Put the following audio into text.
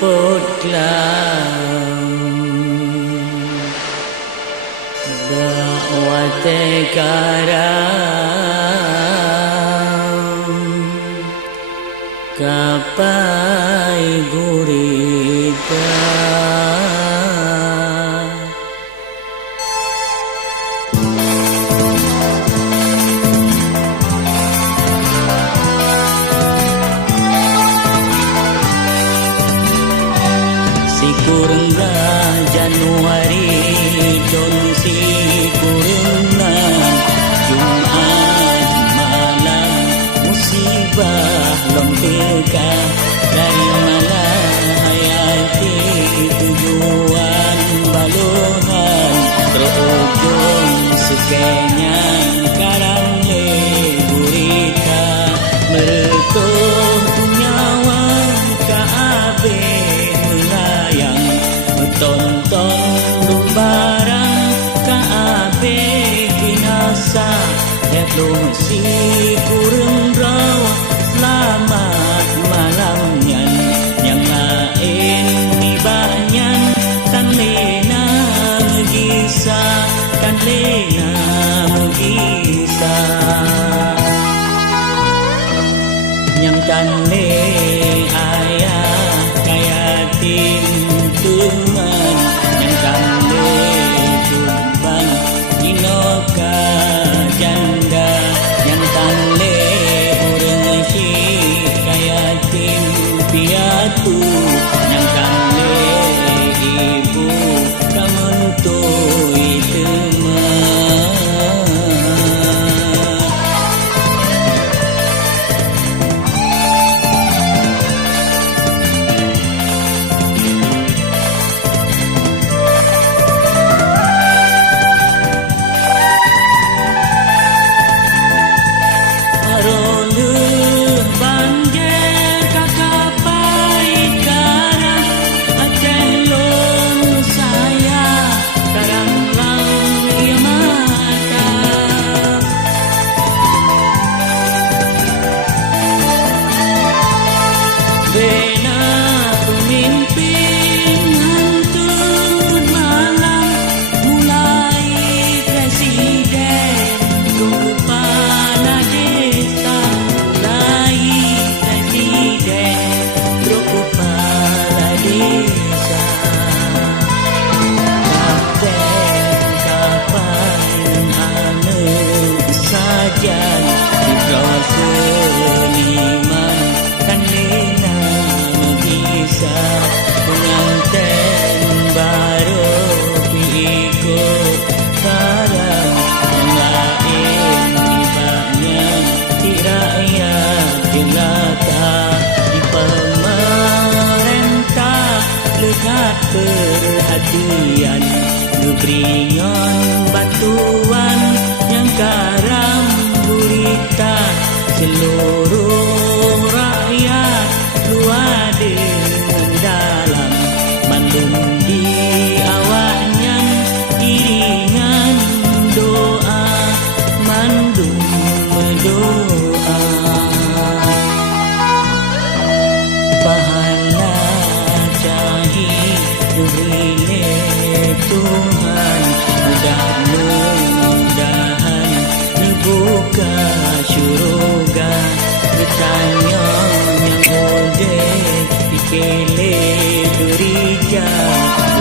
putlam Ba'wate karam Kapai gurita Kurna Januari Don si kurna Jumat malam musibah lompeka dari malam hayati tujuan baluhan berujung sukenya karang le gurita meretuh nyawa kaabe tonton barang kaabe kinasa Yatlung si kurang raw selamat malamnya yang lain nibanyan kan lena megisa kan lena megisa yang kan le ayah kaya tim teman yang kami tumbang inoka janda yang tale urang si kaya tim piatu yang kami ibu kamuntui teman perhatian ngebringon bantuan yang karang gurita seluruh rakyat luade dalam mandung di awaknya iringan doa mandung doa pahala Beri Tuhan mudah-mudahan dibuka syurga bertanya yang boleh dipilih berikan